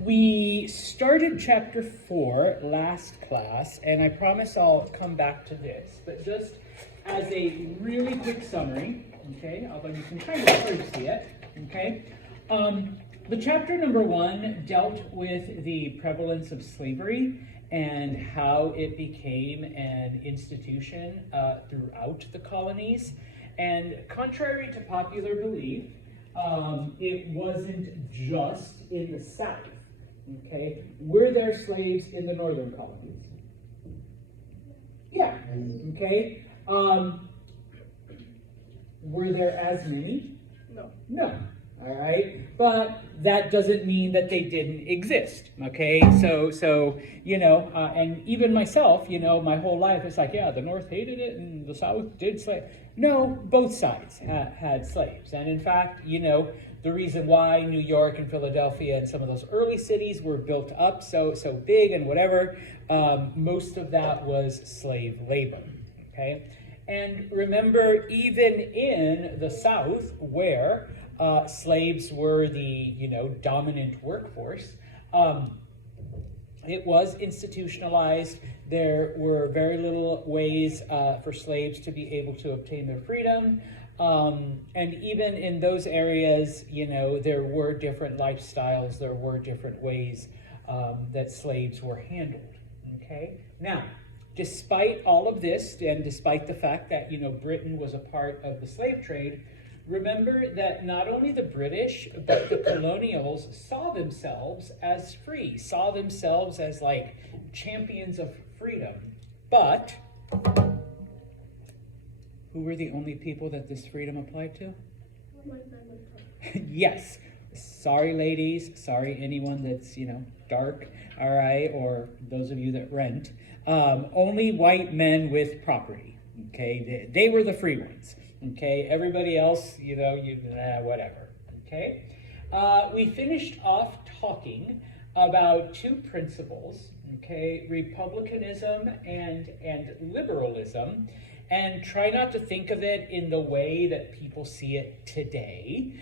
We started chapter 4 last class, and I promise I'll come back to this, but just as a really quick summary, okay, although you can kind of sort of see it, okay, the chapter number 1 dealt with the prevalence of slavery and how it became an institution throughout the colonies. And contrary to popular belief, it wasn't just in the South. Okay, were there slaves in the northern colonies? Yeah. Okay. Were there as many? No. No. All right, but that doesn't mean that they didn't exist. Okay, so you know, and even myself, you know, my whole life it's like, yeah, the North hated it and the South did slave. No, both sides had slaves, and in fact, you know, the reason why New York and Philadelphia and some of those early cities were built up so big and whatever, most of that was slave labor. Okay, and remember, even in the South, where slaves were the, you know, dominant workforce, it was institutionalized. There were very little ways for slaves to be able to obtain their freedom. And even in those areas, you know, there were different lifestyles, there were different ways that slaves were handled, okay? Now, despite all of this, and despite the fact that, you know, Britain was a part of the slave trade, remember that not only the British, but the colonials saw themselves as free, saw themselves as like champions of freedom. But who were the only people that this freedom applied to? Yes. Sorry, ladies. Sorry, anyone that's, you know, dark, all right, or those of you that rent. Only white men with property, okay? They were the free ones. Okay, everybody else, you know, whatever, okay? We finished off talking about two principles, okay, republicanism and liberalism, and try not to think of it in the way that people see it today.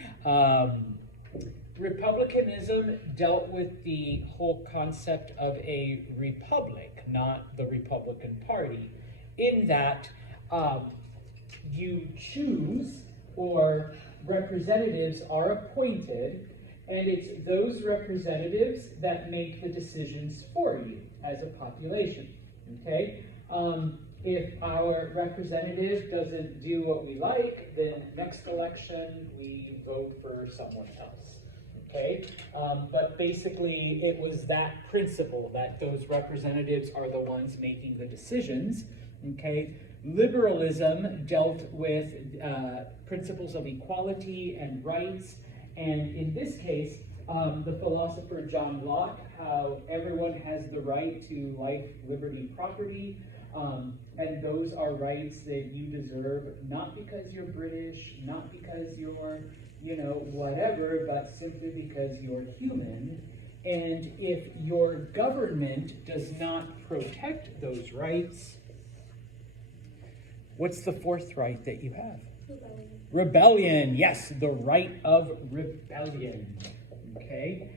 Republicanism dealt with the whole concept of a republic, not the Republican Party, in that you choose, or representatives are appointed, and it's those representatives that make the decisions for you as a population, okay? If our representative doesn't do what we like, then next election we vote for someone else, okay? But basically it was that principle that those representatives are the ones making the decisions, okay? Liberalism dealt with principles of equality and rights, and in this case, the philosopher John Locke, how everyone has the right to life, liberty, property, and those are rights that you deserve, not because you're British, not because you're, you know, whatever, but simply because you're human. And if your government does not protect those rights, what's the fourth right that you have? Rebellion. Yes, the right of rebellion. Okay?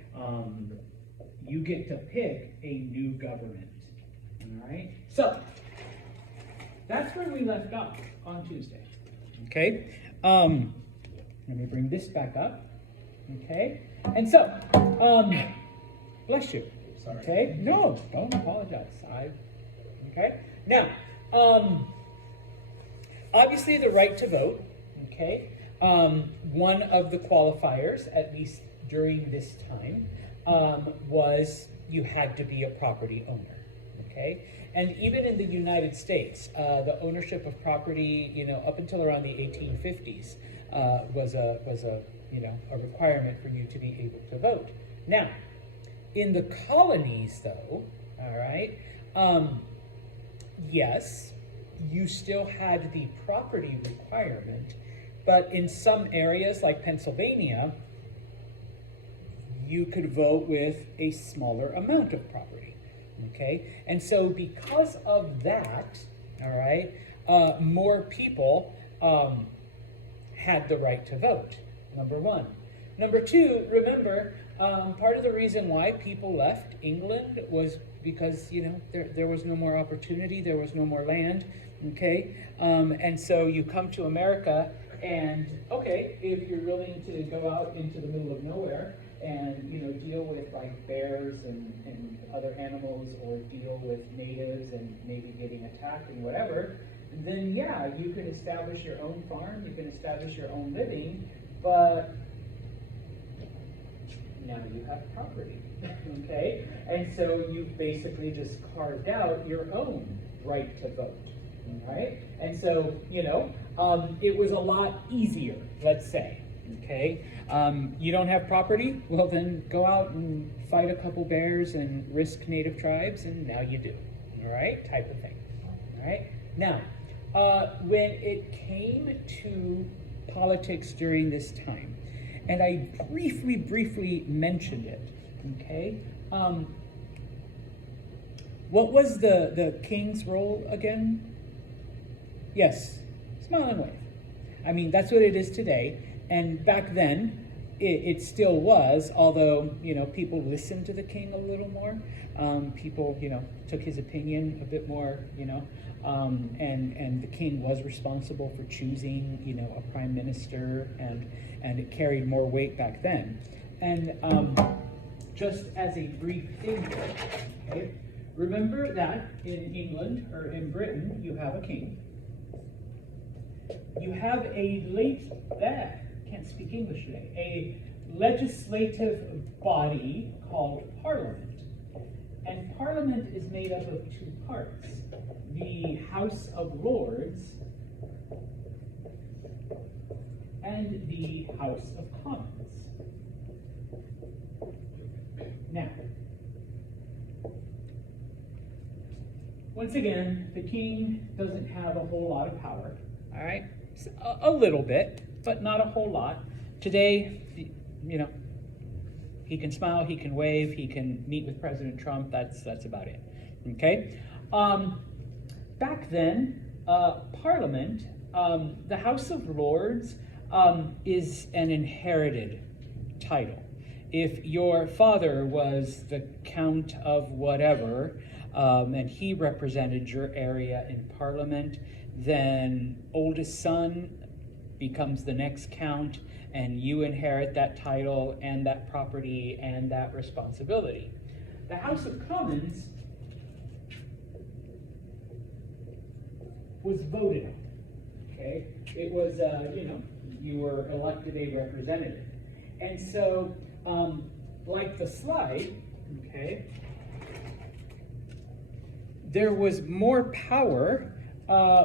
You get to pick a new government. All right? So, that's where we left off on Tuesday. Okay? Let me bring this back up. Okay? And so, bless you. Sorry. Okay? No, don't apologize. Okay? Now, obviously, the right to vote, okay, one of the qualifiers, at least during this time, was you had to be a property owner, okay? And even in the United States, the ownership of property, you know, up until around the 1850s, was a you know, a requirement for you to be able to vote. Now, in the colonies, though, all right, yes, you still had the property requirement, but in some areas like Pennsylvania, you could vote with a smaller amount of property, okay? And so because of that, all right, more people had the right to vote, number one. Number two, remember, Part of the reason why people left England was because, you know, there was no more opportunity, there was no more land, okay? And so you come to America and, okay, if you're willing to go out into the middle of nowhere and, you know, deal with like bears and other animals, or deal with natives and maybe getting attacked and whatever, then yeah, you can establish your own farm, you can establish your own living, but now you have property, okay? And so you've basically just carved out your own right to vote, right? And so, you know, it was a lot easier, let's say, okay? You don't have property? Well, then go out and fight a couple bears and risk native tribes, and now you do, all right? Type of thing, all right? Now, when it came to politics during this time, and I briefly mentioned it, okay? What was the king's role again? Yes, smile and wave. I mean, that's what it is today. And back then, it still was, although, you know, people listened to the king a little more. People, you know, took his opinion a bit more, you know, and the king was responsible for choosing, you know, a prime minister, and it carried more weight back then. And just as a brief thing here, okay, remember that in England, or in Britain, you have a king. You have can't speak English today, a legislative body called Parliament. And Parliament is made up of two parts: the House of Lords and the House of Commons. Now, once again, the king doesn't have a whole lot of power, all right? A little bit, but not a whole lot. Today, you know, he can smile, he can wave, he can meet with President Trump, that's about it, okay? Back then, Parliament, the House of Lords, is an inherited title. If your father was the Count of whatever, and he represented your area in Parliament, then oldest son becomes the next count, and you inherit that title and that property and that responsibility. The House of Commons was voted on, okay? It was, you know, you were elected a representative. And so, like the slide, okay, there was more power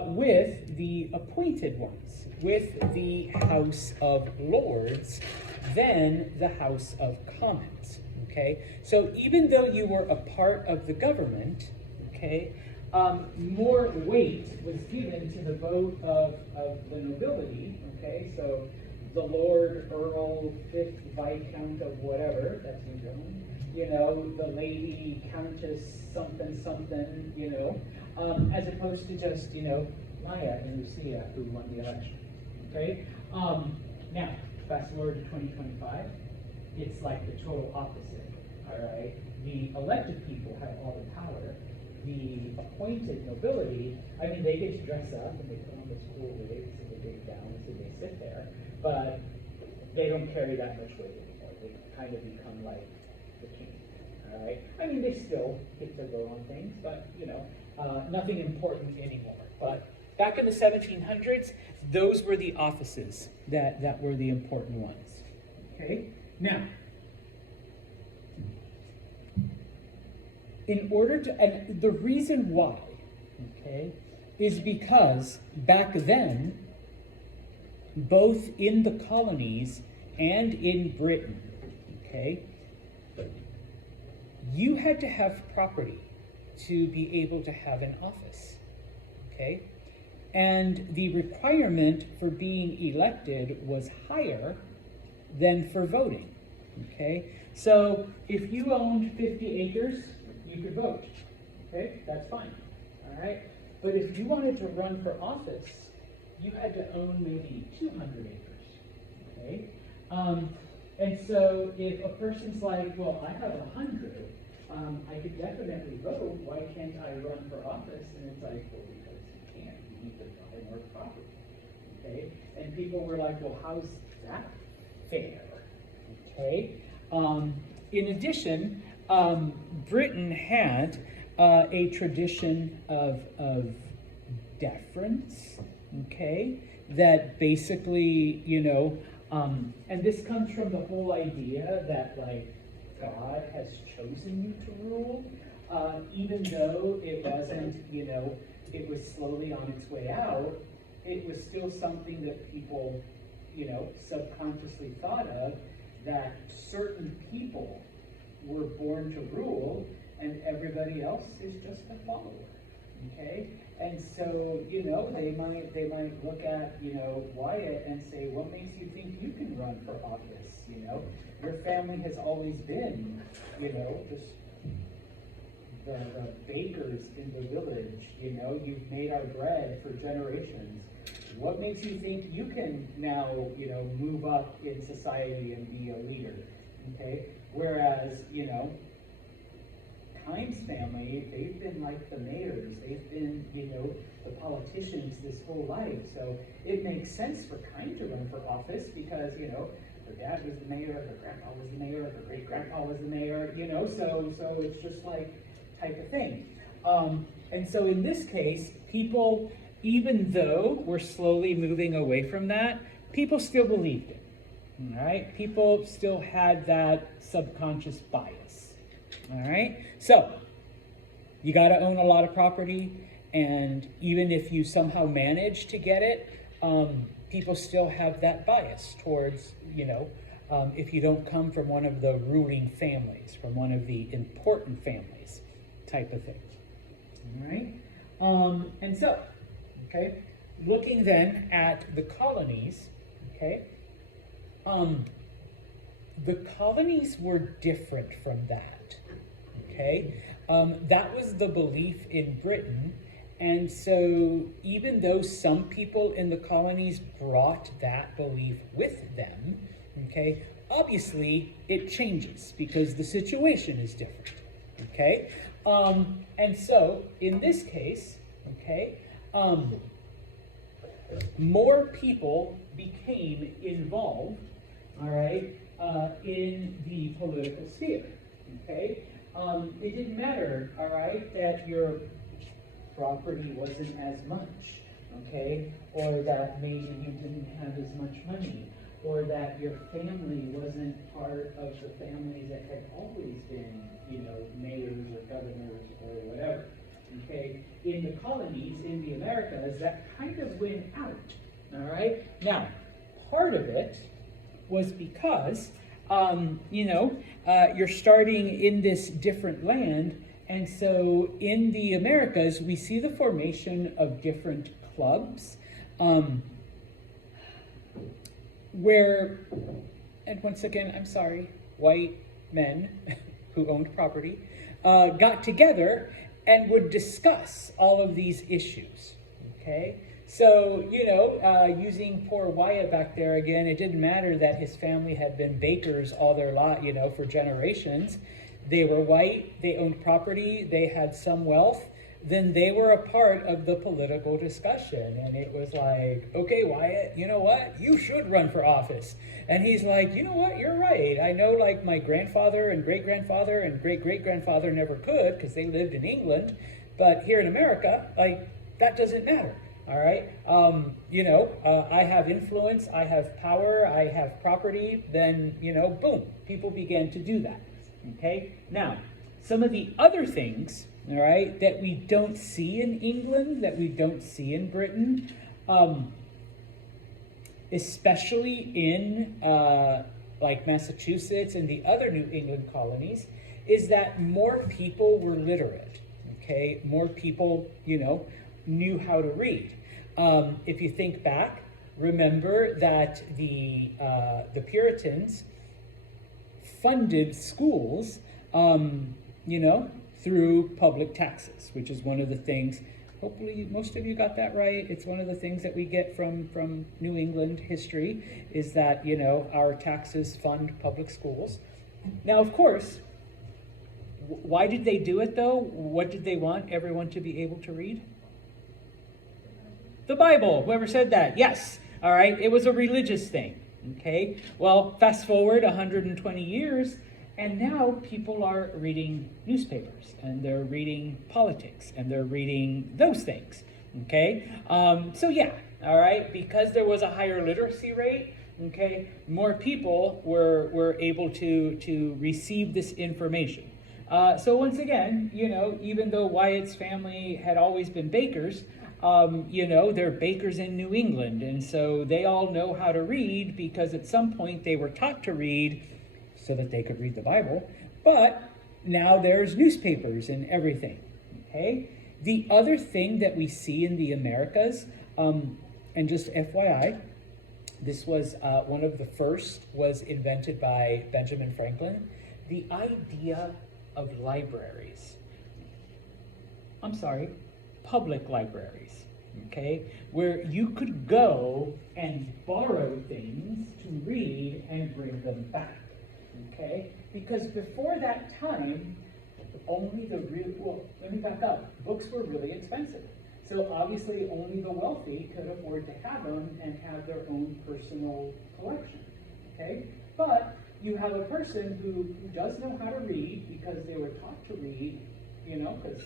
with the appointed ones, with the House of Lords, than the House of Commons, okay? So even though you were a part of the government, okay, more weight was given to the vote of the nobility, okay? So the Lord, Earl, 5th Viscount of whatever, that's you, Joan, you know, the lady, Countess, something, something, you know, as opposed to just, you know, Maya and Lucia who won the election, okay? Now, fast forward to 2025, it's like the total opposite, all right? The elected people have all the power. The appointed nobility, I mean, they get to dress up and they put on those cool wigs and the big gowns and they sit there, but they don't carry that much weight anymore. They kind of become like the king, all right? I mean, they still get to vote on things, but, you know, nothing important anymore. But back in the 1700s, those were the offices that were the important ones, okay? Now, in order to, and the reason why, okay, is because back then, both in the colonies and in Britain, okay, you had to have property to be able to have an office, okay? And the requirement for being elected was higher than for voting, okay? So if you owned 50 acres, you could vote, okay? That's fine, all right? But if you wanted to run for office, you had to own maybe 200 acres, okay? And so if a person's like, well, I have 100, I could definitely vote, why can't I run for office? And it's like, well, because you can't, you need to buy more property, okay? And people were like, well, how's that fair, okay? In addition, Britain had a tradition of deference, okay? That basically, you know, and this comes from the whole idea that, like, God has chosen you to rule, even though it wasn't, you know, it was slowly on its way out, it was still something that people, you know, subconsciously thought of, that certain people were born to rule and everybody else is just a follower, okay? And so, you know, they might look at, you know, Wyatt and say, what makes you think you can run for office, you know? Your family has always been, you know, just the bakers in the village, you know, you've made our bread for generations. What makes you think you can now, you know, move up in society and be a leader, okay? Whereas, you know, Kimes family, they've been like the mayors, they've been, you know, the politicians this whole life. So it makes sense for Kyme to run for office because, you know, her dad was the mayor, her grandpa was the mayor, her great-grandpa was the mayor, you know, so it's just like type of thing. And so in this case, people, even though we're slowly moving away from that, people still believed it, all right? People still had that subconscious bias, all right? So you got to own a lot of property, and even if you somehow manage to get it, people still have that bias towards, you know, if you don't come from one of the ruling families, from one of the important families type of thing, all right? And so, okay, looking then at the colonies, okay, the colonies were different from that, okay? That was the belief in Britain, and so even though some people in the colonies brought that belief with them, okay, obviously it changes because the situation is different, okay? And so in this case, okay, more people became involved, all right, in the political sphere, okay? It didn't matter, all right, that your property wasn't as much, okay, or that maybe you didn't have as much money, or that your family wasn't part of the families that had always been, you know, mayors or governors or whatever, okay? In the colonies, in the Americas, that kind of went out, all right? Now, part of it was because, you know, you're starting in this different land, and so in the Americas, we see the formation of different clubs, where, and once again, I'm sorry, white men who owned property, got together and would discuss all of these issues, okay? So, you know, using poor Wyatt back there again, it didn't matter that his family had been bakers all their life, you know, for generations. They were white, they owned property, they had some wealth, then they were a part of the political discussion. And it was like, okay, Wyatt, you know what? You should run for office. And he's like, you know what? You're right. I know, like, my grandfather and great-grandfather and great-great-grandfather never could because they lived in England. But here in America, like, that doesn't matter. All right, you know, I have influence, I have power, I have property, then, you know, boom, people began to do that, okay? Now, some of the other things, all right, that we don't see in England, that we don't see in Britain, especially in, like Massachusetts and the other New England colonies, is that more people were literate, okay? More people, you know, knew how to read. If you think back, remember that the Puritans funded schools, you know, through public taxes, which is one of the things Hopefully most of you got that right. It's one of the things that we get from New England history is that, you know, our taxes fund public schools. Now, of course, why did they do it though? What did they want everyone to be able to read? The Bible. Whoever said that? Yes. All right. It was a religious thing. Okay. Well, fast forward 120 years, and now people are reading newspapers, and they're reading politics, and they're reading those things. Okay. So yeah. All right. Because there was a higher literacy rate, okay, more people were able to receive this information. So once again, you know, even though Wyatt's family had always been bakers, you know, they're bakers in New England, and so they all know how to read because at some point they were taught to read so that they could read the Bible, but now there's newspapers and everything, okay? The other thing that we see in the Americas, and just FYI, this was one of the first was invented by Benjamin Franklin, the idea of libraries. I'm sorry, public libraries, okay? Where you could go and borrow things to read and bring them back, okay? Because before that time, only the real, well, let me back up. Books were really expensive. So obviously only the wealthy could afford to have them and have their own personal collection, okay? But you have a person who does know how to read because they were taught to read, you know, because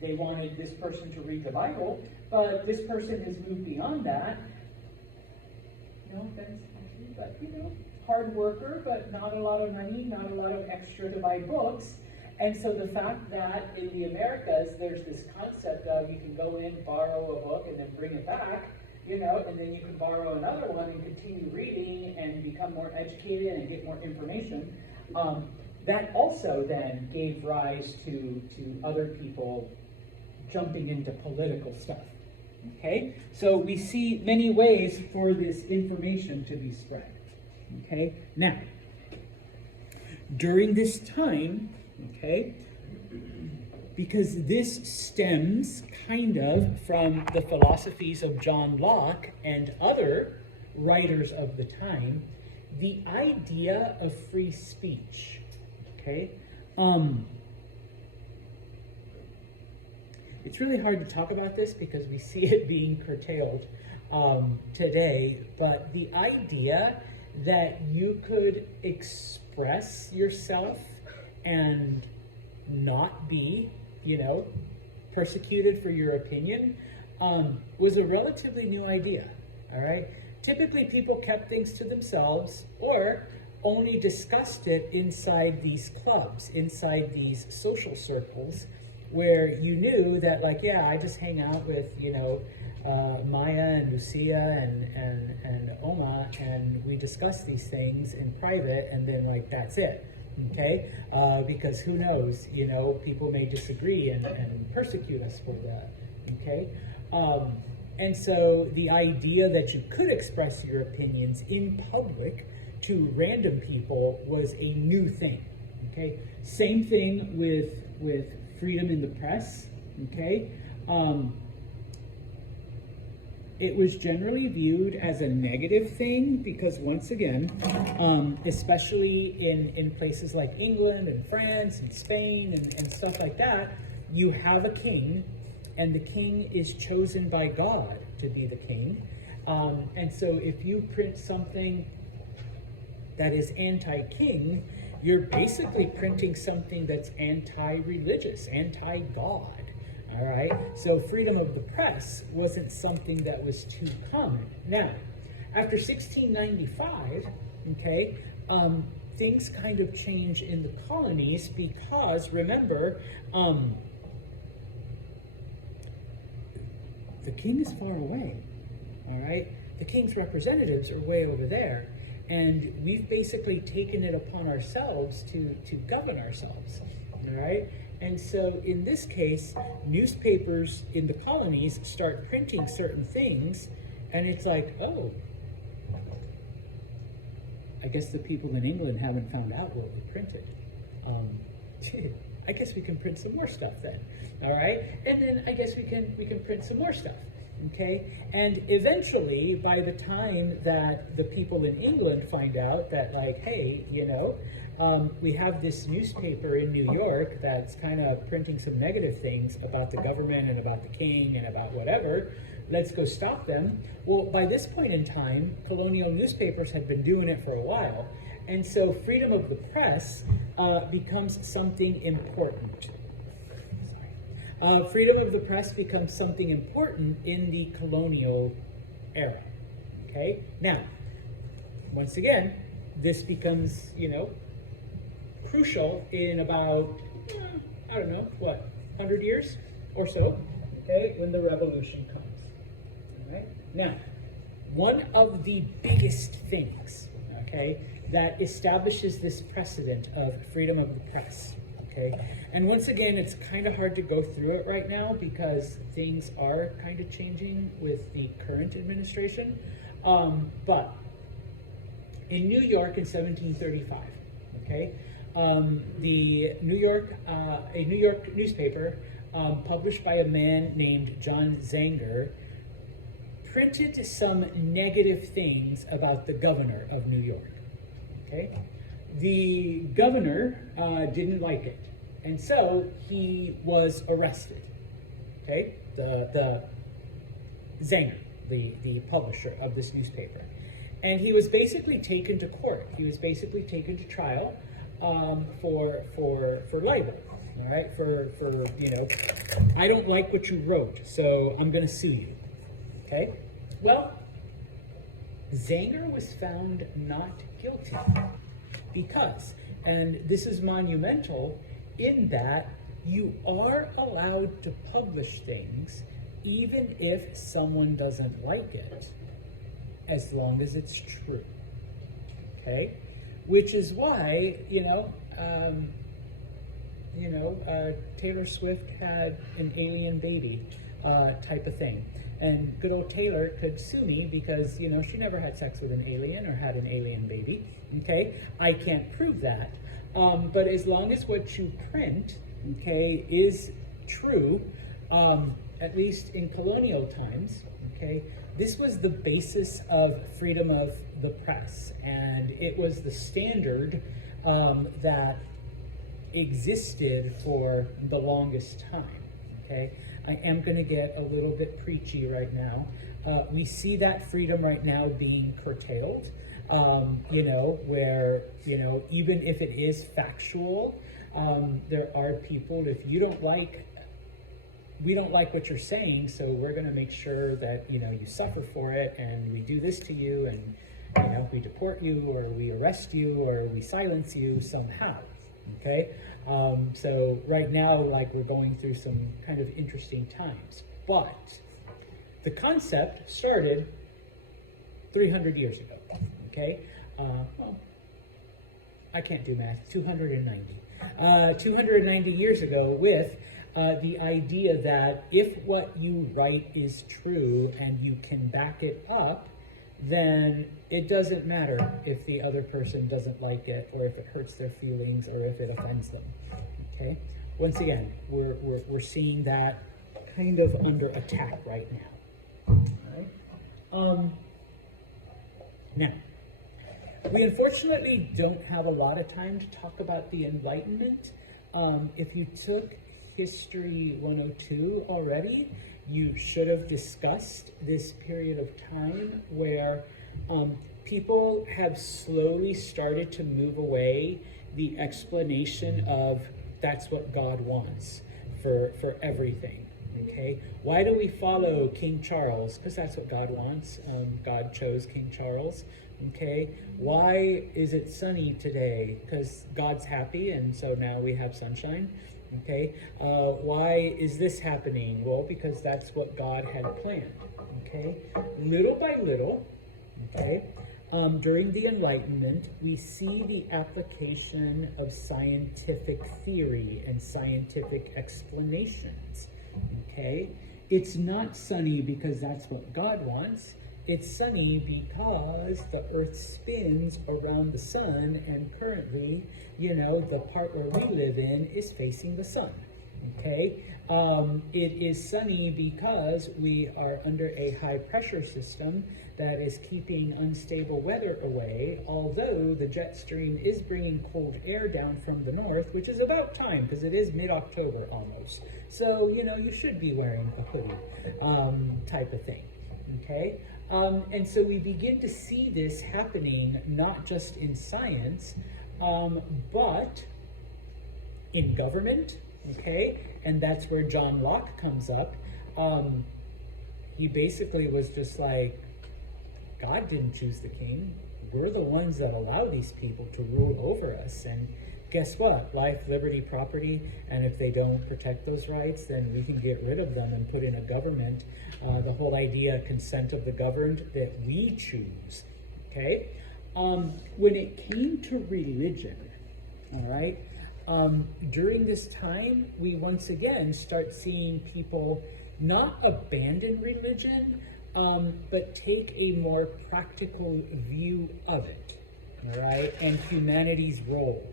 they wanted this person to read the Bible, but this person has moved beyond that. No offense, but you know, hard worker, but not a lot of money, not a lot of extra to buy books. And so the fact that in the Americas, there's this concept of you can go in, borrow a book, and then bring it back, you know, and then you can borrow another one and continue reading and become more educated and get more information. That also then gave rise to other people jumping into political stuff, okay? So we see many ways for this information to be spread, okay? Now, during this time, okay, because this stems kind of from the philosophies of John Locke and other writers of the time, the idea of free speech, okay? It's really hard to talk about this because we see it being curtailed today, but the idea that you could express yourself and not be, you know, persecuted for your opinion was a relatively new idea, all right? Typically, people kept things to themselves or only discussed it inside these clubs, inside these social circles, where you knew that, like, yeah, I just hang out with, you know, Maya and Lucia and Oma, and we discuss these things in private, and then, like, that's it, okay? Because who knows, you know, people may disagree and persecute us for that, okay? And so the idea that you could express your opinions in public to random people was a new thing, okay? Same thing with freedom in the press, okay? It was generally viewed as a negative thing because, once again, especially in places like England and France and Spain and stuff like that, you have a king, and the king is chosen by God to be the king. And so if you print something that is anti-king, you're basically printing something that's anti-religious, anti-God, all right? So freedom of the press wasn't something that was too common. Now, after 1695, okay, things kind of change in the colonies because, remember, the king is far away, all right? The king's representatives are way over there. And we've basically taken it upon ourselves to govern ourselves, all right? And so in this case, newspapers in the colonies start printing certain things, and it's like, oh, I guess the people in England haven't found out what we printed. I guess we can print some more stuff then. All right, and then I guess we can print some more stuff. Okay, and eventually, by the time that the people in England find out that, like, hey, we have this newspaper in New York that's kind of printing some negative things about the government and about the king and about whatever, let's go stop them. Well, by this point in time, colonial newspapers had been doing it for a while, and so freedom of the press becomes something important. Freedom of the press becomes something important in the colonial era. Okay? Now, once again, this becomes, crucial in about, 100 years or so, okay, when the revolution comes. All right? Now, one of the biggest things, okay, that establishes this precedent of freedom of the press, okay, and once again, it's kind of hard to go through it right now because things are kind of changing with the current administration, but in New York in 1735, okay, the a New York newspaper published by a man named John Zanger printed some negative things about the governor of New York. Okay, the governor didn't like it, and so he was arrested. Okay, the Zanger, the publisher of this newspaper, and he was basically taken to court. He was basically taken to trial for libel. All right, for I don't like what you wrote, so I'm going to sue you. Okay, well, Zanger was found not guilty because, and this is monumental, in that you are allowed to publish things even if someone doesn't like it, as long as it's true. Okay, which is why Taylor Swift had an alien baby type of thing. And good old Taylor could sue me because, she never had sex with an alien or had an alien baby, okay? I can't prove that. But as long as what you print, okay, is true, at least in colonial times, okay, this was the basis of freedom of the press. And it was the standard that existed for the longest time, okay? I am going to get a little bit preachy right now. We see that freedom right now being curtailed, where, even if it is factual, there are people, if we don't like what you're saying, so we're going to make sure that, you suffer for it, and we do this to you, and, we deport you, or we arrest you, or we silence you somehow, okay? So right now, we're going through some kind of interesting times, but the concept started 300 years ago, okay? I can't do math, 290 years ago with the idea that if what you write is true and you can back it up, then it doesn't matter if the other person doesn't like it, or if it hurts their feelings, or if it offends them. Okay? Once again, we're seeing that kind of under attack right now. All right? Now, we unfortunately don't have a lot of time to talk about the Enlightenment. If you took History 102 already, you should have discussed this period of time where people have slowly started to move away the explanation of that's what God wants for everything, okay? Why do we follow King Charles? Because that's what God wants. God chose King Charles, okay? Why is it sunny today? Because God's happy, and so now we have sunshine. Okay, why is this happening? Well, because that's what God had planned. Okay, little by little, okay, during the Enlightenment, we see the application of scientific theory and scientific explanations. Okay, it's not sunny because that's what God wants. it's sunny because the Earth spins around the sun, and currently, the part where we live in is facing the sun. Okay, it is sunny because we are under a high pressure system that is keeping unstable weather away, although the jet stream is bringing cold air down from the north, which is about time because it is mid-October almost. So, you should be wearing a hoodie type of thing, okay? And so we begin to see this happening not just in science, but in government, okay? And that's where John Locke comes up. He basically was just like, God didn't choose the king. We're the ones that allow these people to rule over us. And guess what? Life, liberty, property. And if they don't protect those rights, then we can get rid of them and put in a government. The whole idea, consent of the governed, that we choose, okay? When it came to religion, all right, during this time, we once again start seeing people not abandon religion, but take a more practical view of it, all right, and humanity's role.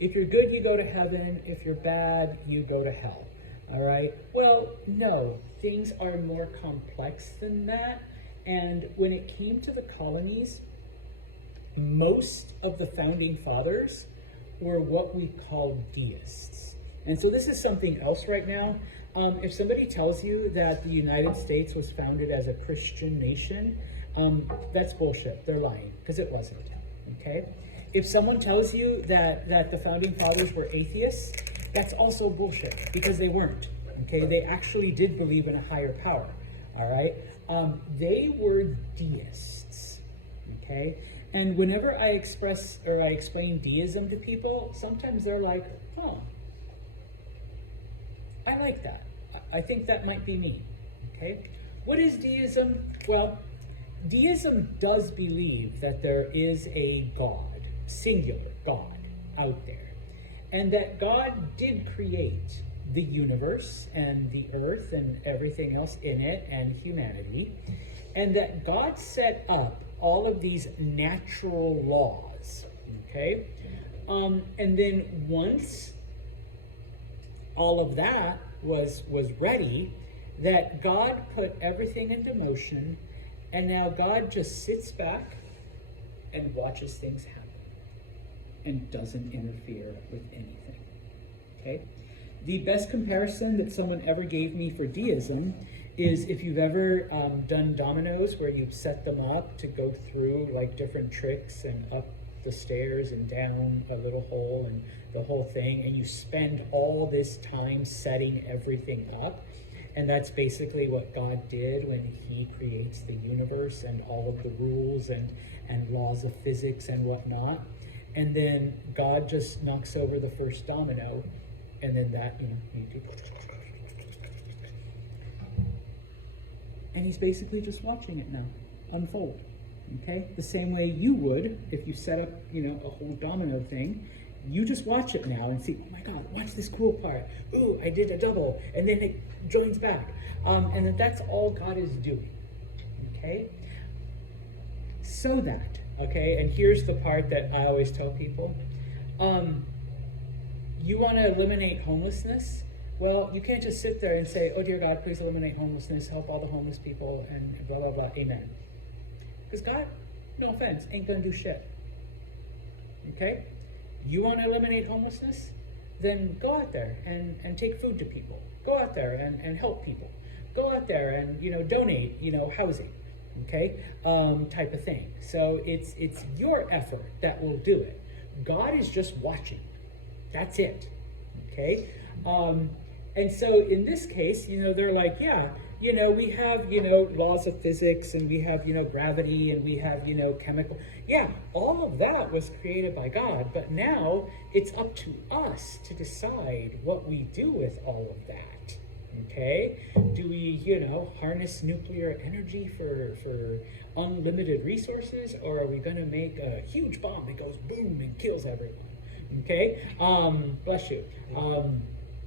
If you're good, you go to heaven. If you're bad, you go to hell, all right? Well, no, things are more complex than that. And when it came to the colonies, most of the founding fathers were what we call deists. And so this is something else right now. If somebody tells you that the United States was founded as a Christian nation, that's bullshit. They're lying, because it wasn't, okay? If someone tells you that the founding fathers were atheists, that's also bullshit, because they weren't, okay? They actually did believe in a higher power, all right? They were deists, okay? And whenever I express or I explain deism to people, sometimes they're like, huh, I like that. I think that might be me, okay? What is deism? Well, deism does believe that there is a God, singular God, out there, and that God did create the universe and the earth and everything else in it and humanity, and that God set up all of these natural laws, okay? And then once all of that was ready, that God put everything into motion, and now God just sits back and watches things happen and doesn't interfere with anything, okay? The best comparison that someone ever gave me for deism is if you've ever done dominoes where you set them up to go through like different tricks and up the stairs and down a little hole and the whole thing, and you spend all this time setting everything up. And that's basically what God did when he creates the universe and all of the rules and laws of physics and whatnot. And then God just knocks over the first domino, and then that, and he's basically just watching it now unfold, okay? The same way you would if you set up, a whole domino thing. You just watch it now and see, oh my God, watch this cool part. Ooh, I did a double, and then it joins back. And that's all God is doing, okay? So that, okay, and here's the part that I always tell people. You want to eliminate homelessness? Well, you can't just sit there and say, oh dear God, please eliminate homelessness, help all the homeless people, and blah, blah, blah, amen. Because God, no offense, ain't gonna do shit, okay? You want to eliminate homelessness? Then go out there and take food to people. Go out there and help people. Go out there and, donate, housing, okay? Type of thing. So it's your effort that will do it. God is just watching. That's it, okay? And so in this case, they're like, yeah, we have, laws of physics, and we have, gravity, and we have, chemical. Yeah, all of that was created by God, but now it's up to us to decide what we do with all of that, okay? Do we, harness nuclear energy for unlimited resources, or are we gonna make a huge bomb that goes boom and kills everyone, okay? Bless you.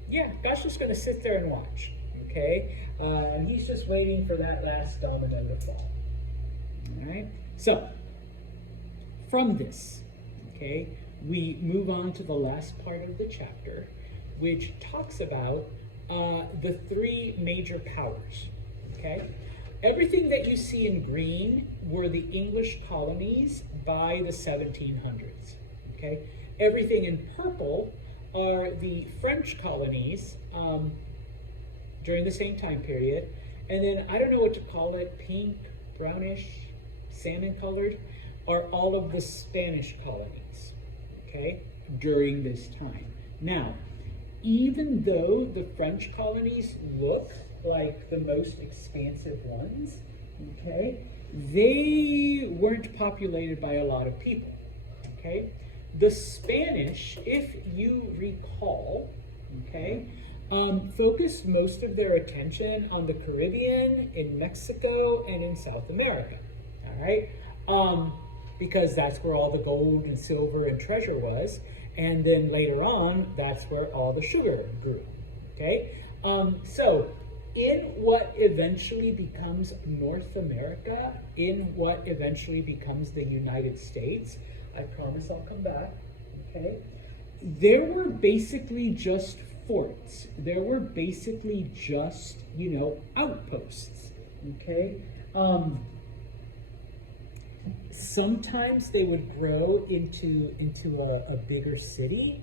Yeah, God's just gonna sit there and watch. okay? And he's just waiting for that last domino to fall. All right, so from this, okay, we move on to the last part of the chapter, which talks about the three major powers, okay? Everything that you see in green were the English colonies by the 1700s, okay? Everything in purple are the French colonies during the same time period. And then, I don't know what to call it, pink, brownish, salmon colored, are all of the Spanish colonies, okay, during this time. Now, even though the French colonies look like the most expansive ones, okay, they weren't populated by a lot of people, okay? The Spanish, if you recall, okay, focused most of their attention on the Caribbean, in Mexico, and in South America, all right? Because that's where all the gold and silver and treasure was, and then later on, that's where all the sugar grew, okay? So in what eventually becomes North America, in what eventually becomes the United States, I promise I'll come back, okay? There were basically just forts. There were basically just, outposts, okay? Sometimes they would grow into a bigger city,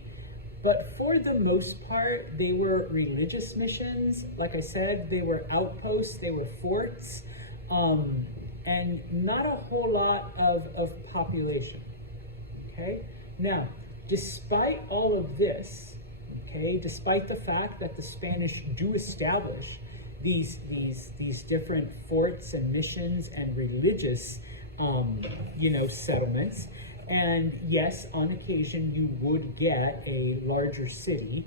but for the most part, they were religious missions. Like I said, they were outposts, they were forts, and not a whole lot of population, okay? Now, despite all of this, okay, despite the fact that the Spanish do establish these different forts and missions and religious settlements, and yes, on occasion you would get a larger city,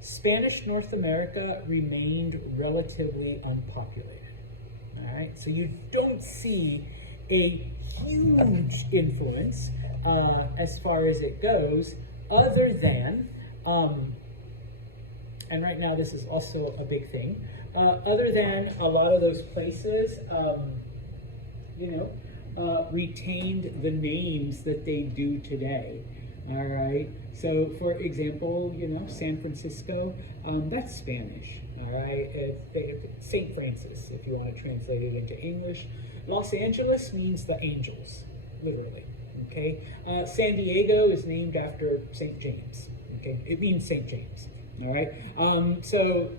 Spanish North America remained relatively unpopulated. All right, so you don't see a huge influence as far as it goes, other than, and right now this is also a big thing, other than a lot of those places, retained the names that they do today. All right. So, for example, San Francisco, that's Spanish. All right. St. Francis, if you want to translate it into English. Los Angeles means the angels, literally. Okay. San Diego is named after St. James. Okay. It means St. James. All right. So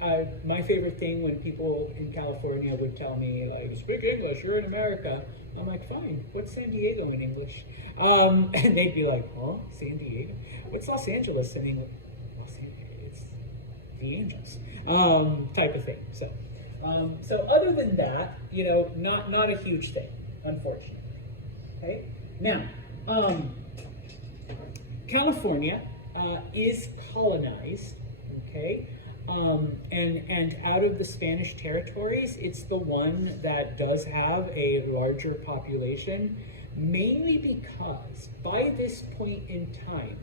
my favorite thing when people in California would tell me, like, speak English, you're in America. I'm like, fine, what's San Diego in English? And they'd be like, huh, San Diego? What's Los Angeles in English? Los Angeles, it's the angels, type of thing. So other than that, not a huge thing, unfortunately. Okay. Now, California is colonized. Okay, and out of the Spanish territories, it's the one that does have a larger population, mainly because by this point in time,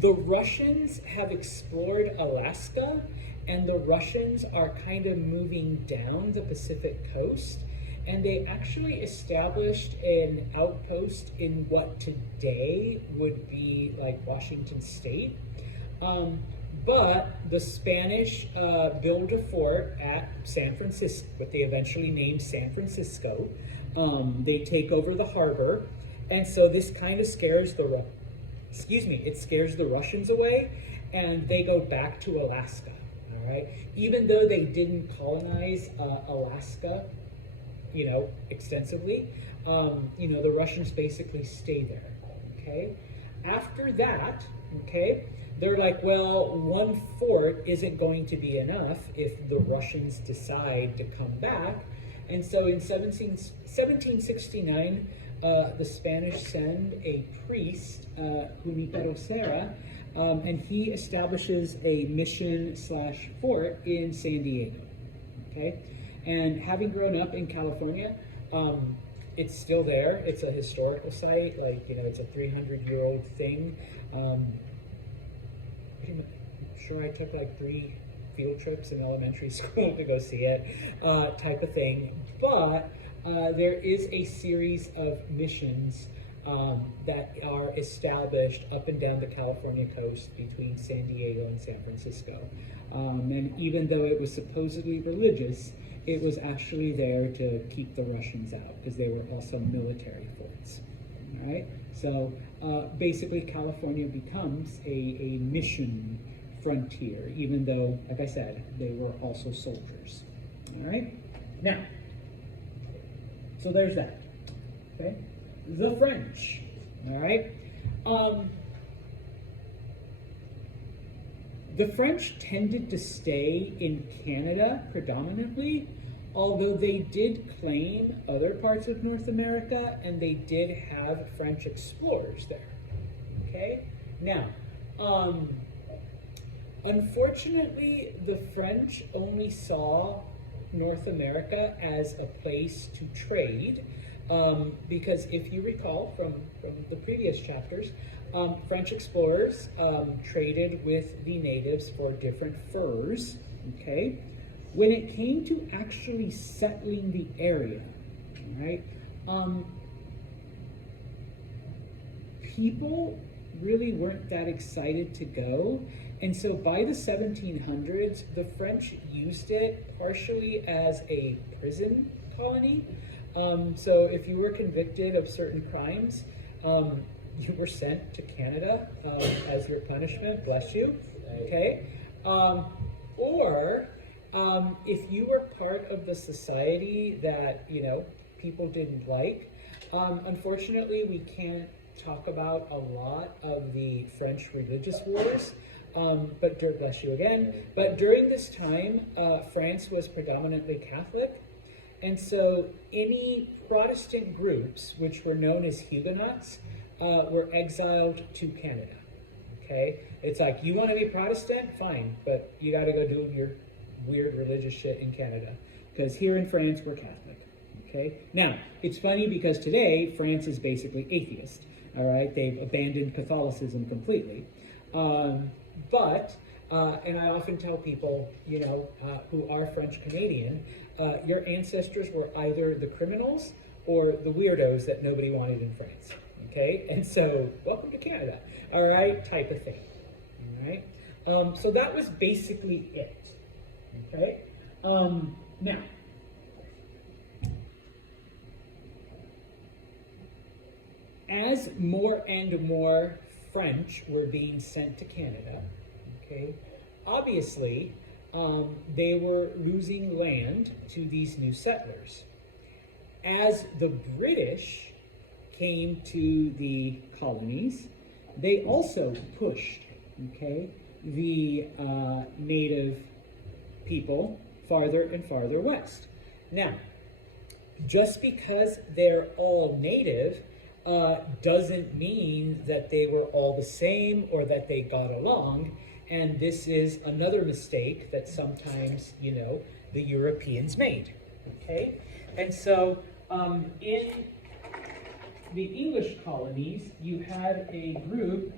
the Russians have explored Alaska, and the Russians are kind of moving down the Pacific coast, and they actually established an outpost in what today would be like Washington State. But the Spanish build a fort at San Francisco, what they eventually named San Francisco. They take over the harbor, and so this kind of scares it scares the Russians away, and they go back to Alaska. All right, even though they didn't colonize Alaska, extensively, the Russians basically stay there. Okay, after that, okay. They're like, well, one fort isn't going to be enough if the Russians decide to come back. And so in 1769, the Spanish send a priest, Junipero Serra, and he establishes a mission/fort in San Diego. Okay? And having grown up in California, it's still there. It's a historical site. It's a 300-year-old thing. I'm sure I took like 3 field trips in elementary school to go see it, type of thing. But there is a series of missions that are established up and down the California coast between San Diego and San Francisco. And even though it was supposedly religious, it was actually there to keep the Russians out because they were also military forts. All right? So basically California becomes a mission frontier, even though, like I said, they were also soldiers. All right? Now, so there's that. Okay? The French. All right? The French tended to stay in Canada predominantly, although they did claim other parts of North America, and they did have French explorers there. Okay? Now, unfortunately, the French only saw North America as a place to trade, because if you recall from the previous chapters, French explorers traded with the natives for different furs, okay? When it came to actually settling the area, right, people really weren't that excited to go. And so by the 1700s, the French used it partially as a prison colony. So if you were convicted of certain crimes, you were sent to Canada as your punishment, bless you, okay? Or if you were part of the society that, you know, people didn't like, unfortunately we can't talk about a lot of the French religious wars, but bless you again. But during this time, France was predominantly Catholic, and so any Protestant groups, which were known as Huguenots, were exiled to Canada. Okay, it's like, you want to be Protestant, fine, but you got to go do your weird religious shit in Canada, because here in France we're Catholic. Okay, now it's funny because today France is basically atheist. All right, they've abandoned Catholicism completely. But and I often tell people, you know, who are French Canadian, your ancestors were either the criminals or the weirdos that nobody wanted in France. Okay, and so welcome to Canada. All right, type of thing. All right, so that was basically it. Okay, now. As more and more French were being sent to Canada, okay, obviously they were losing land to these new settlers. As the British came to the colonies, they also pushed, okay, the native people farther and farther west. Now, just because they're all native doesn't mean that they were all the same or that they got along. And this is another mistake that sometimes, you know, the Europeans made. Okay? And so in the English colonies, you had a group,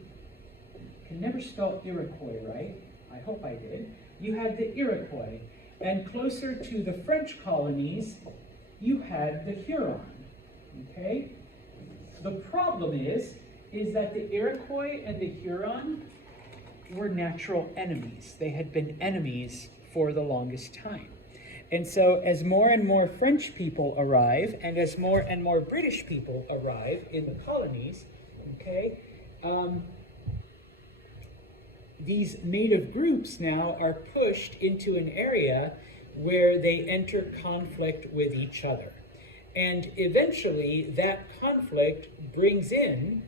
can never spell Iroquois right, I hope I did. You had the Iroquois, and closer to the French colonies, you had the Huron. Okay? The problem is that the Iroquois and the Huron were natural enemies. They had been enemies for the longest time. And so as more and more French people arrive, and as more and more British people arrive in the colonies, okay, these native groups now are pushed into an area where they enter conflict with each other. And eventually that conflict brings in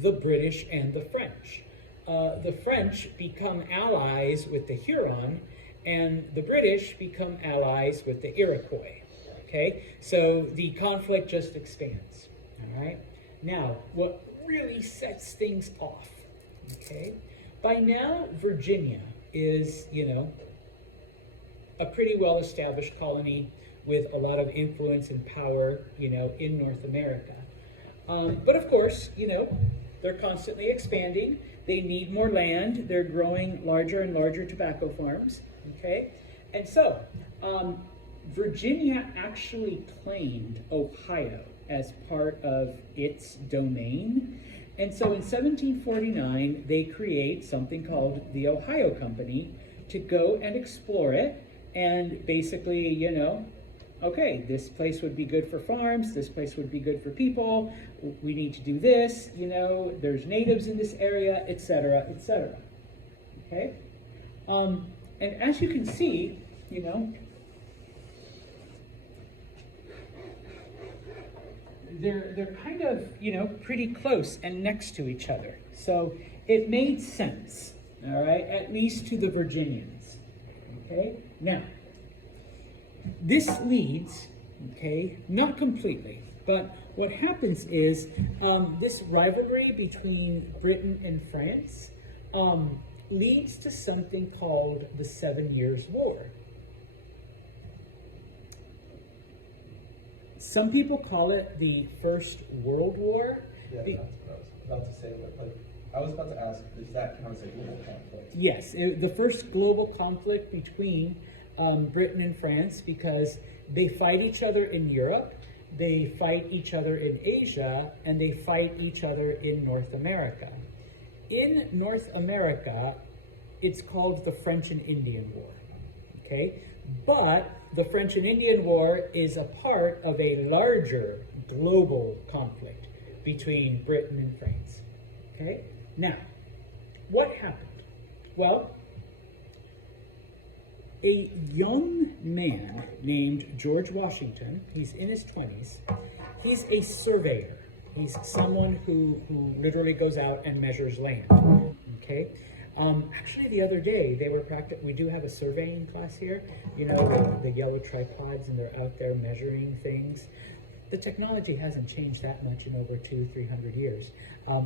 the British and the French. The French become allies with the Huron, and the British become allies with the Iroquois. Okay, so the conflict just expands. All right. Now, what really sets things off? Okay, by now Virginia is, you know, a pretty well-established colony with a lot of influence and power, you know, in North America. But of course, you know, they're constantly expanding. They need more land. They're growing larger and larger tobacco farms. okay? And so, Virginia actually claimed Ohio as part of its domain. And so in 1749, they create something called the Ohio Company to go and explore it and basically, you know, okay, this place would be good for farms, this place would be good for people, we need to do this, you know, there's natives in this area, etc., etc. Okay? And as you can see, you know, they're kind of, you know, pretty close and next to each other. So it made sense, all right, at least to the Virginians. Okay? Now, this leads, okay, not completely, but what happens is this rivalry between Britain and France leads to something called the 7 Years' War. Some people call it the First World War. Yeah, that's what I was about to say. I was about to ask, does that count as a global conflict? Yes, the first global conflict between Britain and France, because they fight each other in Europe, they fight each other in Asia, and they fight each other in North America. In North America, it's called the French and Indian War, okay? But the French and Indian War is a part of a larger global conflict between Britain and France, okay? Now, what happened? Well, a young man named George Washington, he's in his 20s, he's a surveyor. He's someone who literally goes out and measures land, okay? Actually, the other day, we do have a surveying class here, you know, the yellow tripods, and they're out there measuring things. The technology hasn't changed that much in over 200-300 years.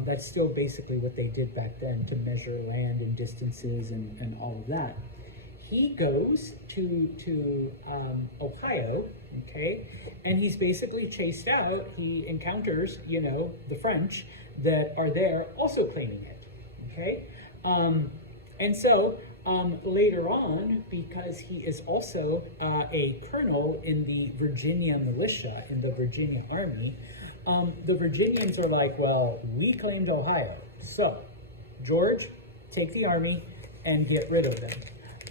That's still basically what they did back then to measure land and distances and all of that. He goes to Ohio, okay, and he's basically chased out. He encounters, you know, the French that are there also claiming it, okay? And so later on, because he is also a colonel in the Virginia militia, in the Virginia Army, the Virginians are like, well, we claimed Ohio, so George, take the army and get rid of them.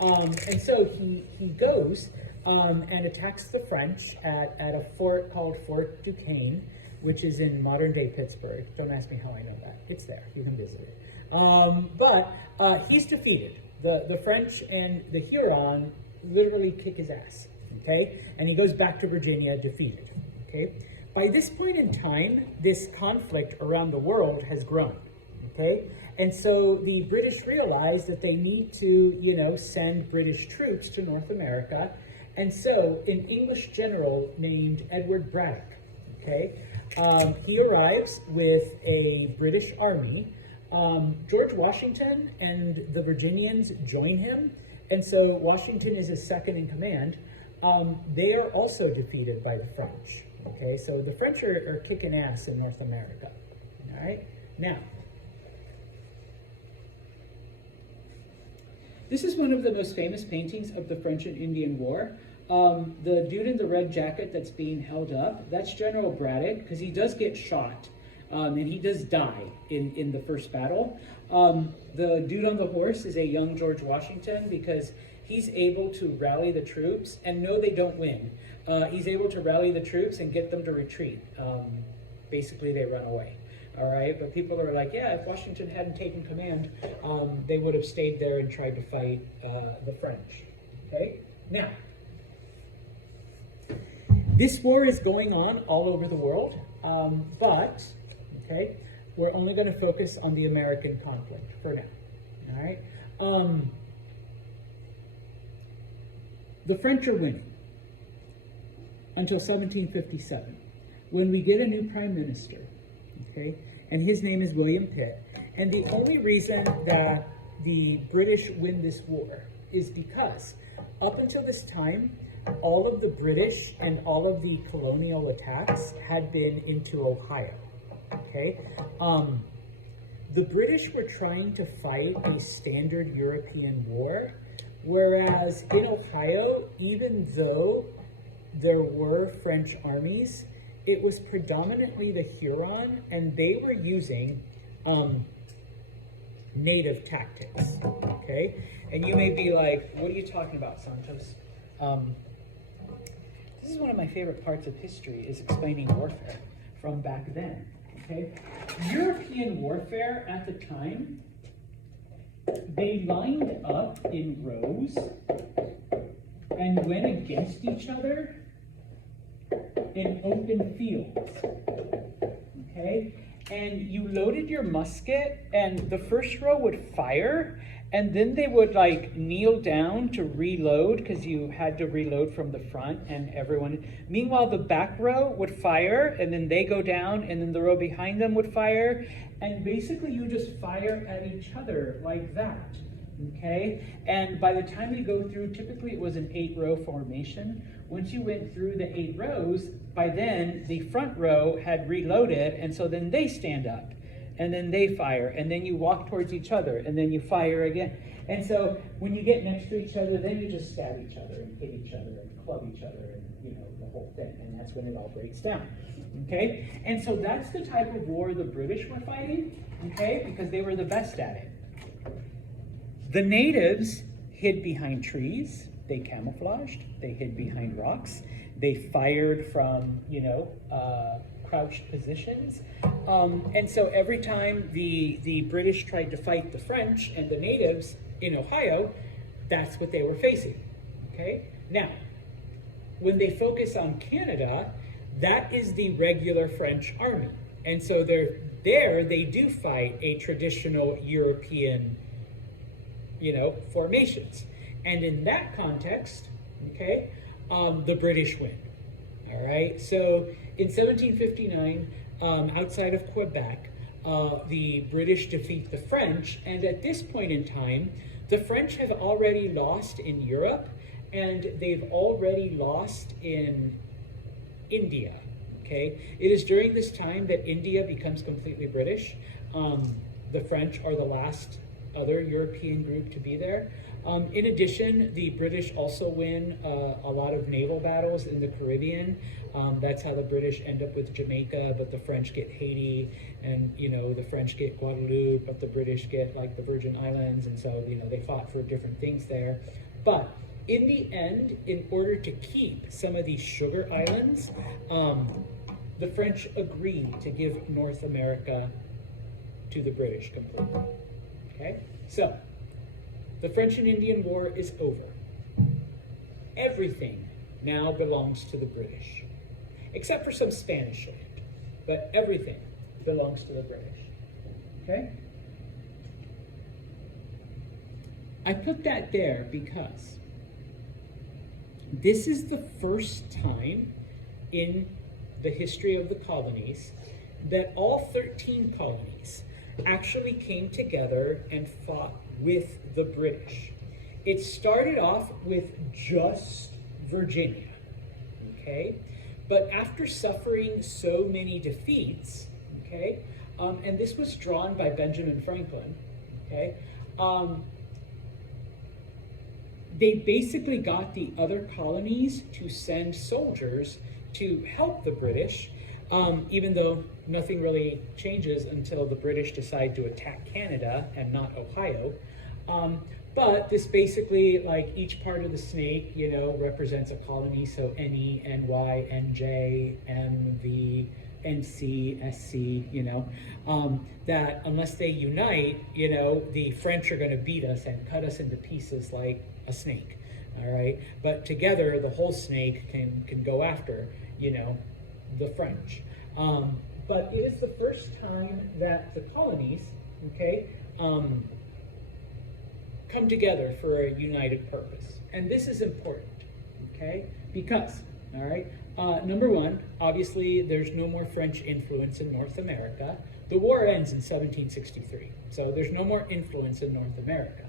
And so he goes and attacks the French at a fort called Fort Duquesne, which is in modern-day Pittsburgh. Don't ask me how I know that. It's there. You can visit it. But he's defeated. The French and the Huron literally kick his ass, okay? And he goes back to Virginia defeated, okay? By this point in time, this conflict around the world has grown, okay? And so the British realized that they need to, you know, send British troops to North America. And so an English general named Edward Braddock, okay, he arrives with a British army. George Washington and the Virginians join him. And so Washington is his second in command. They are also defeated by the French, okay? So the French are kicking ass in North America, all right? Now, this is one of the most famous paintings of the French and Indian War. The dude in the red jacket that's being held up, that's General Braddock, because he does get shot, and he does die in the first battle. The dude on the horse is a young George Washington, because he's able to rally the troops, and no, they don't win. He's able to rally the troops and get them to retreat. Basically, they run away. All right, but people are like, yeah, if Washington hadn't taken command, they would have stayed there and tried to fight the French. Okay, now, this war is going on all over the world, but, okay, we're only going to focus on the American conflict for now. All right, the French are winning until 1757, when we get a new prime minister. Okay, and his name is William Pitt. And the only reason that the British win this war is because up until this time, all of the British and all of the colonial attacks had been into Ohio. Okay, the British were trying to fight a standard European war, Whereas in Ohio, even though there were French armies, it was predominantly the Huron, and they were using native tactics, okay? And you may be like, what are you talking about, Santos? This is one of my favorite parts of history, is explaining warfare from back then, okay? European warfare at the time, they lined up in rows and went against each other in open fields, okay? And you loaded your musket, and the first row would fire, and then they would like kneel down to reload, because you had to reload from the front, and everyone. Meanwhile, the back row would fire, and then they go down, and then the row behind them would fire, and basically you just fire at each other like that, okay? And by the time you go through, typically it was an 8-row formation. Once you went through the 8 rows, by then the front row had reloaded, and so then they stand up, and then they fire, and then you walk towards each other, and then you fire again. And so when you get next to each other, then you just stab each other and hit each other and club each other, and you know, the whole thing, and that's when it all breaks down, okay? And so that's the type of war the British were fighting, okay, because they were the best at it. The natives hid behind trees, they camouflaged, they hid behind rocks, they fired from, you know, crouched positions. And so every time the British tried to fight the French and the natives in Ohio, that's what they were facing, okay? Now, when they focus on Canada, that is the regular French army. And so they do fight a traditional European, you know, formations. And in that context, okay, the British win, all right? So in 1759, outside of Quebec, the British defeat the French, and at this point in time, the French have already lost in Europe, and they've already lost in India, okay? It is during this time that India becomes completely British. The French are the last other European group to be there. In addition, the British also win a lot of naval battles in the Caribbean. That's how the British end up with Jamaica, but the French get Haiti, and you know, the French get Guadeloupe, but the British get like the Virgin Islands, and so you know, they fought for different things there. But in the end, in order to keep some of these sugar islands, the French agreed to give North America to the British completely. Okay, so the French and Indian War is over. Everything now belongs to the British, except for some Spanish land, but everything belongs to the British, okay? I put that there because this is the first time in the history of the colonies that all 13 colonies actually came together and fought with the British. It started off with just Virginia, okay? But after suffering so many defeats, okay, and this was drawn by Benjamin Franklin, okay, they basically got the other colonies to send soldiers to help the British, even though nothing really changes until the British decide to attack Canada and not Ohio. But this basically, like each part of the snake, you know, represents a colony. So NE, NY, NJ, MV, NC, SC, you know, that unless they unite, you know, the French are going to beat us and cut us into pieces like a snake. All right. But together, the whole snake can go after, you know, the French. But it is the first time that the colonies, okay, come together for a united purpose. And this is important, okay? Because, all right, number one, obviously there's no more French influence in North America. The war ends in 1763, so there's no more influence in North America,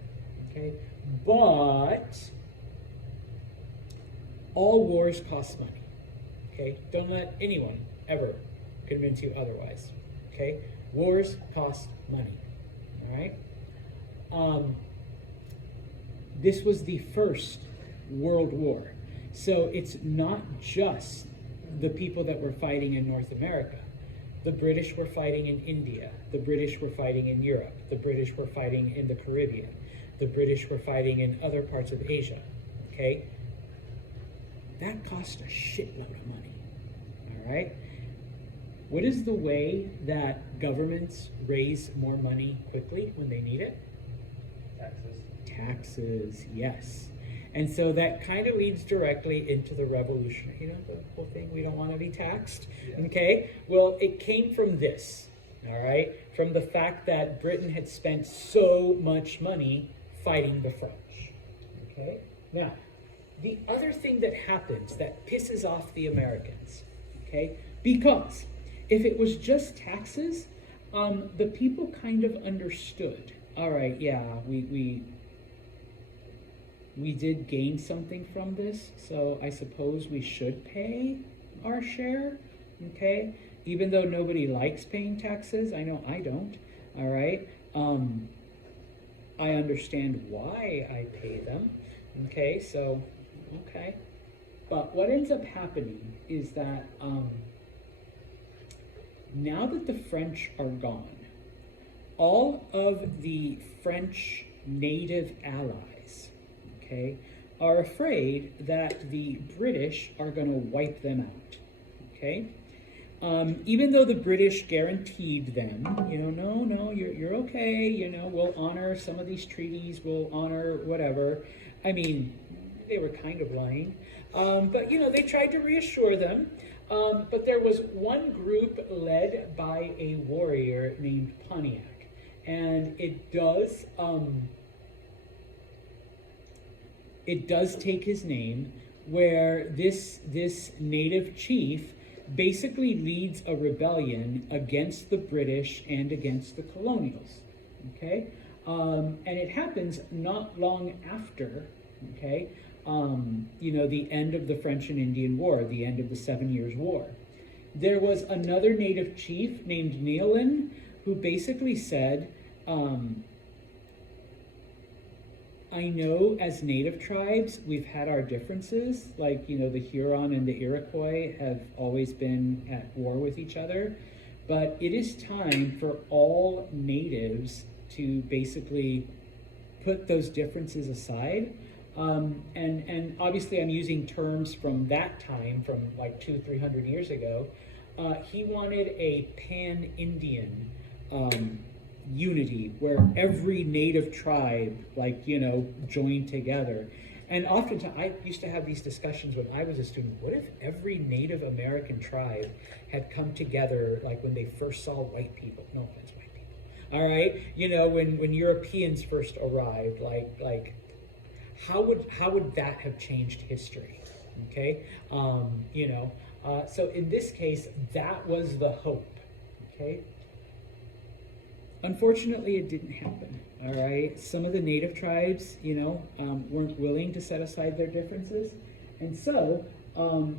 okay? But all wars cost money, okay? Don't let anyone ever convince you otherwise, okay? Wars cost money, all right? this was the first World War. So it's not just the people that were fighting in North America. The British were fighting in India. The British were fighting in Europe. The British were fighting in the Caribbean. The British were fighting in other parts of Asia, okay? That cost a shitload of money, all right? What is the way that governments raise more money quickly when they need it? Taxes. Taxes, yes. And so that kind of leads directly into the revolution. You know, the whole thing, we don't want to be taxed, Yeah. okay? Well, it came from this, all right? From the fact that Britain had spent so much money fighting the French, okay? Now, the other thing that happens that pisses off the Americans, okay? Because if it was just taxes, the people kind of understood. All right, yeah, we did gain something from this, so I suppose we should pay our share, okay? Even though nobody likes paying taxes, I know I don't, all right? I understand why I pay them, okay? So, okay. But what ends up happening is that now that the French are gone, all of the French native allies, okay, are afraid that the British are going to wipe them out, okay? Even though the British guaranteed them, you know, no, you're okay, you know, we'll honor some of these treaties, we'll honor whatever. I mean, they were kind of lying. But, you know, they tried to reassure them. But there was one group led by a warrior named Pontiac. And it does take his name, where this native chief basically leads a rebellion against the British and against the colonials, okay? And it happens not long after, okay, you know, the end of the French and Indian War, the end of the 7 Years' War. There was another native chief named Neolin who basically said, I know as native tribes, we've had our differences, like, you know, the Huron and the Iroquois have always been at war with each other, but it is time for all natives to basically put those differences aside. And obviously I'm using terms from that time, from like 200-300 years ago. He wanted a pan-Indian unity where every native tribe, like, you know, joined together. And oftentimes, I used to have these discussions when I was a student. What if every Native American tribe had come together, like when they first saw white people? No offense, white people. All right, you know, when Europeans first arrived, like how would that have changed history? Okay, you know. So in this case, that was the hope. Okay. Unfortunately, it didn't happen, all right? Some of the native tribes, you know, weren't willing to set aside their differences. And so,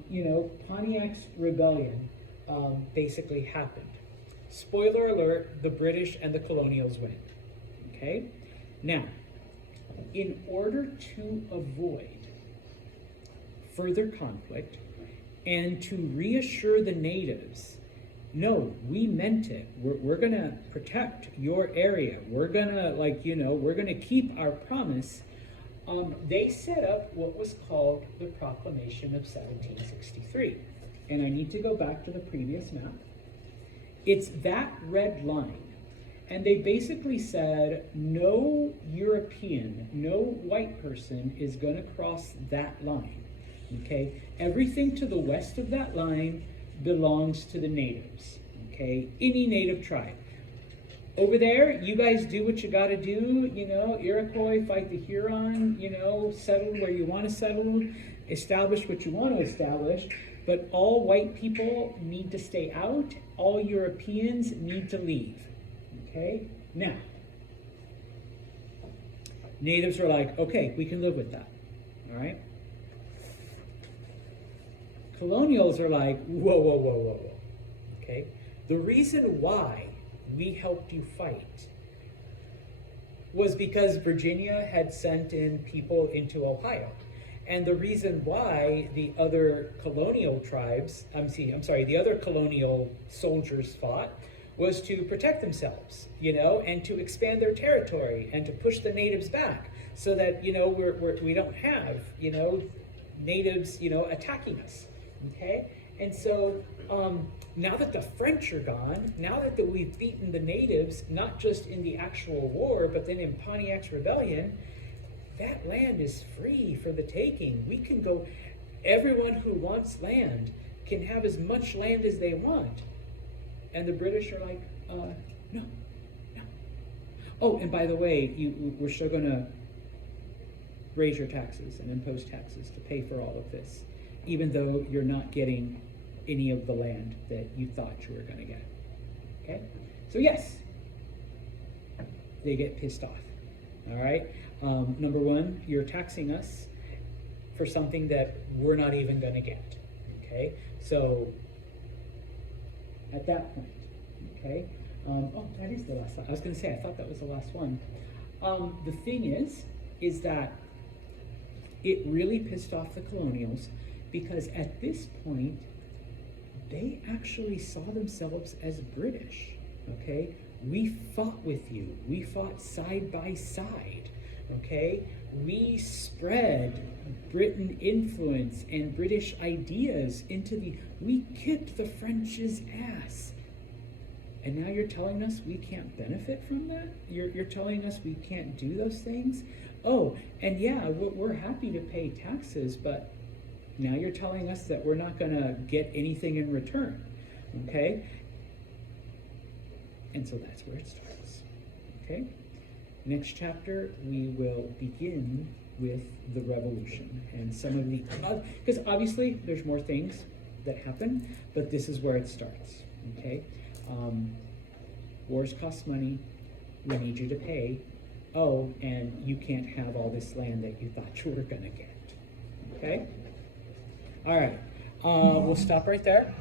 you know, Pontiac's rebellion basically happened. Spoiler alert, the British and the colonials win, okay? Now, in order to avoid further conflict and to reassure the natives, no, we meant it. We're going to protect your area. We're going to, like, you know, we're going to keep our promise. They set up what was called the Proclamation of 1763. And I need to go back to the previous map. It's that red line. And they basically said, no European, no white person is going to cross that line. Okay? Everything to the west of that line belongs to the natives, okay? Any native tribe. Over there, you guys do what you gotta do, you know, Iroquois, fight the Huron, you know, settle where you wanna settle, establish what you want to establish, but all white people need to stay out, all Europeans need to leave, okay? Now, natives are like, okay, we can live with that, all right? Colonials are like, whoa, okay? The reason why we helped you fight was because Virginia had sent in people into Ohio. And the reason why the other colonial tribes, the other colonial soldiers fought was to protect themselves, and to expand their territory and to push the natives back so that, we don't have, natives, attacking us, okay? And so now that the French are gone, now that we've beaten the natives, not just in the actual war, but then in Pontiac's Rebellion, that land is free for the taking. We can go, everyone who wants land can have as much land as they want. And the British are like, no. Oh, and by the way, we're still going to raise your taxes and impose taxes to pay for all of this, even though you're not getting any of the land that you thought you were going to get. Okay? So yes, they get pissed off. All right? Number one, you're taxing us for something that we're not even going to get. Okay? So at that point, okay? That is the last one. I was going to say, I thought that was the last one. The thing is that it really pissed off the colonials because at this point, they actually saw themselves as British, okay? We fought with you. We fought side by side, okay? We spread Britain influence and British ideas we kicked the French's ass. And now you're telling us we can't benefit from that? You're telling us we can't do those things? Oh, and yeah, we're happy to pay taxes, but now you're telling us that we're not going to get anything in return, okay? And so that's where it starts, okay? Next chapter, we will begin with the revolution and some of the, because obviously there's more things that happen, but this is where it starts, okay? Wars cost money, we need you to pay. Oh, and you can't have all this land that you thought you were gonna get, okay? All right, we'll stop right there.